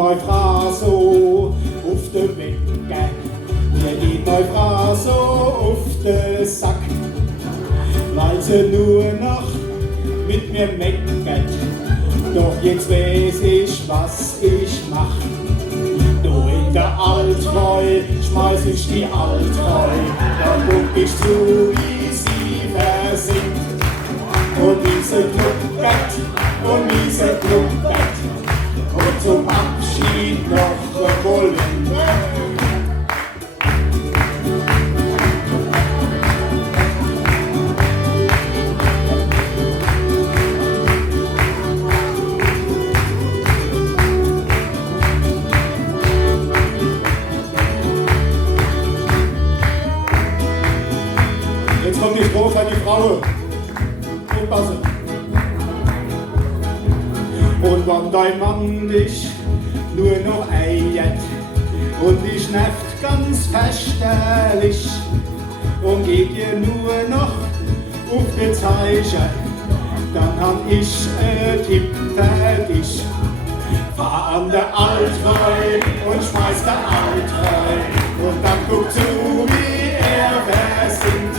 meine Frau so auf den Wecken, mir geht meine Frau so auf den Sack, weil sie nur noch mit mir meckert. Doch jetzt weiß ich, was ich mach. Du in der Altrhei schmeiß ich die Altrhei, dann guck ich zu, wie sie versinkt. Und wie sie gluckert, und wie sie gluckert, und zum Abschied noch wollen. Jetzt kommt die Strophe an die Frau. Aufpassen. Und wenn dein Mann dich nur noch eiert und dich nervt ganz fürchterlich und geht dir nur noch auf die Zeichen, dann hab ich einen Tipp für dich. Fahr an der Altrhei und schmeiß der Altrhei und dann guck zu, wie er versinkt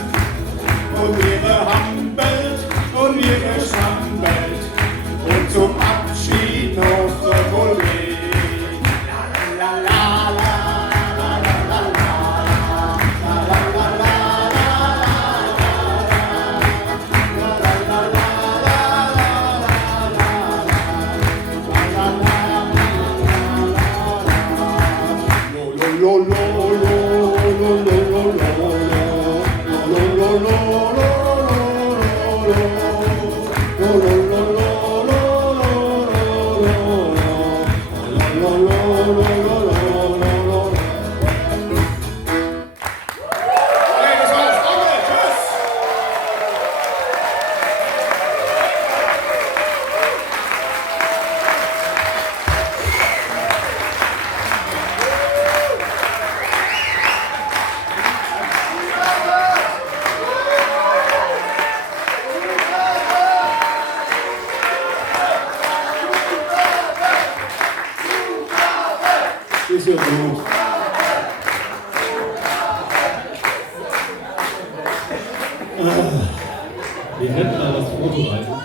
und ihre Hampelt und ihre Schambelt und zum Abschied noch ein Volley. Ist ja gut. Wir hätten da was vorbereitet.